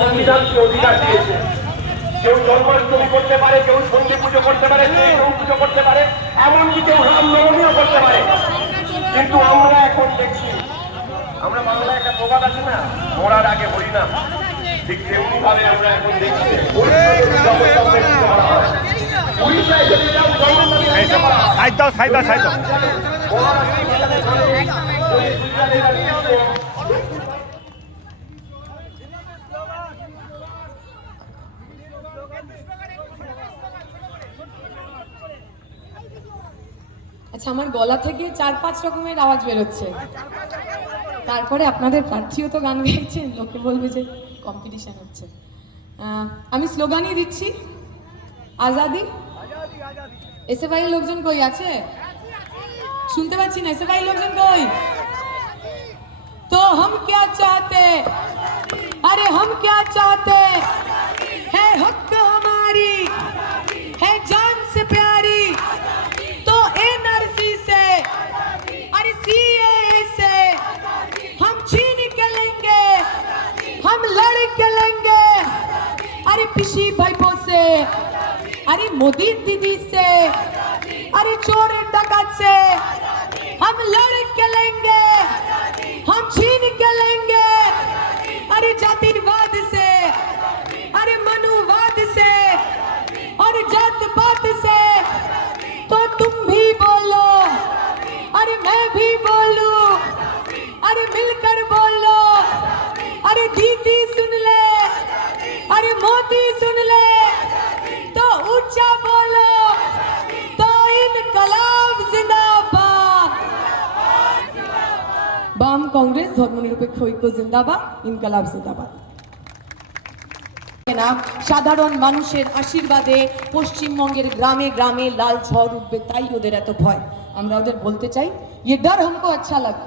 সংবিধান সে অধিকার দিয়েছে। কেউ জন্মাষ্টমী করতে পারে কেউ সন্ধি পুজো করতে পারে কেউ কেউ পুজো করতে পারে এমনকি কেউ রামনবমীও করতে পারে। কিন্তু আমরা এখন দেখছি আমরা বাংলায় একটা প্রবাদ আছে না মরার আগে হরিনাম। ঠিক তেমনি ভাবে আমরা এখন দেখছি উড়িষ্যায় যদি যাও দাও দাও সাইড দাও। আচ্ছা আমার গলা থেকে চার পাঁচ রকমের আওয়াজ বেরোচ্ছে। তারপরে আপনাদের প্রার্থীও তো গান গাইছেন লোকে বলবে যে কম্পিটিশান হচ্ছে। আমি স্লোগানই দিচ্ছি, আজাদি। এসে ভাইয়ের লোকজন কই আছে? শুনতে পাচ্ছি না এসে ভাইয়ের লোকজন কই? তো হম কে पिशी भाइयों से अरे मोदी दीदी से अरे चोर डकैत से বাম কংগ্রেস ধর্মনিরপেক্ষ ঐক্য জিন্দাবাদ ইনকালাব জিন্দাবাদ না সাধারণ মানুষের আশীর্বাদে পশ্চিমবঙ্গের গ্রামে গ্রামে লাল ঝড় উঠবে তাই ওদের এত ভয় আমরা ওদের বলতে চাই ये डर हमको अच्छा लगा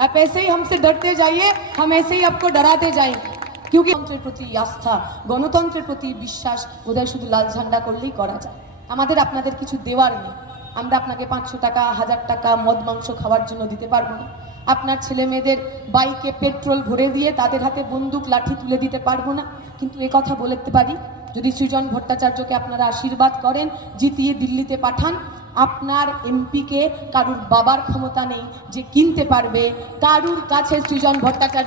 आप ऐसे ही हमसे डरते जाइए हम ऐसे ही आपको डराते जाएंगे क्योंकि গণতন্ত্রের প্রতি আস্থা গণতন্ত্রের প্রতি বিশ্বাস বোধহয় শুধু লাল ঝান্ডা করলেই করা যায় আমাদের আপনাদের কিছু দেওয়ার নেই আমরা আপনাকে পাঁচশো টাকা হাজার টাকা মদ মাংস খাওয়ার জন্য দিতে পারবো না আপনার ছেলে মেয়েদের বাইকে পেট্রোল ভরে দিয়ে তাদের হাতে বন্দুক, লাঠি তুলে দিতে পারব না। কিন্তু এ কথা বলতে পারি, যদি সৃজন ভট্টাচার্যকে আপনারা আশীর্বাদ করেন, জিতিয়ে দিল্লিতে পাঠান, আপনার এমপিকে কারুর বাবার ক্ষমতা নেই যে কিনতে পারবে, কারুর কাছে সৃজন ভট্টাচার্য